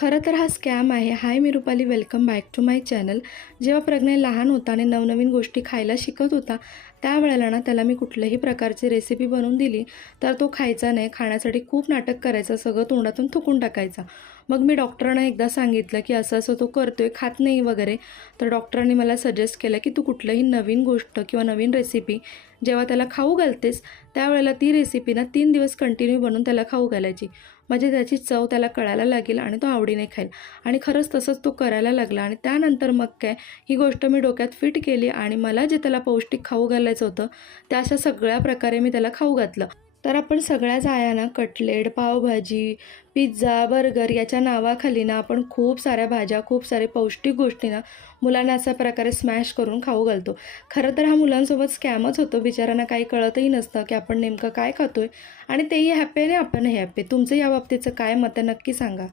खरं तर हा स्कॅम आहे. हाय मी Rupali, welcome back to my channel. जेव्हा प्रज्ञा लहान होता आणि नवनवीन गोष्टी खायला शिकत होता, त्यावेळेला ना त्याला मी कुठल्याही प्रकारची रेसिपी बनवून दिली, तर तो खायचा नाही. खाण्यासाठी खूप नाटक करायचा, सगळं तोंडातून थुंकून टाकायचा. मग मी डॉक्टरांना एकदा सांगितलं, की असं-असं तो करतोय, खात नाही वगैरे. तर डॉक्टरांनी मला सजेस्ट केलं, की तू कुठलीही नवीन गोष्ट किंवा नवीन रेसिपी जेव्हा त्याला खाऊ घालतेस, त्यावेळेला ती रेसिपी ना 3 दिवस कंटिन्यू बनवून त्याला खाऊ घालायची. म्हणजे त्याची चव त्याला कळायला लागेल आणि तो आवडीने खाईल. आणि खरंच तसंच तो करायला लागला आणि त्यानंतर मग काय ही गोष्ट मी डोक्यात फिट केली आणि मला जे त्याला पौष्टिक खाऊ घालायचं होतं, त्या अशा सगळ्या प्रकारे मी त्याला खाऊ घातलं. तर आपण सगळ्याच आया ना कटलेट, पावभाजी, पिझ्झा, बर्गर याच्या नावाखाली ना आपण खूप साऱ्या भाज्या, खूप सारे पौष्टिक गोष्टी ना मुलांना अशा प्रकारे स्मॅश करून खाऊ घालतो. खरं तर हा मुलांसोबत स्कॅमच होतो. बिचाऱ्यांना काही कळतही नसतं, की आपण नेमकं काय खातोय आणि तेही हॅपी आणि आपणही हॅपी. तुमचं या बाबतीचं काय मत आहे नक्की सांगा.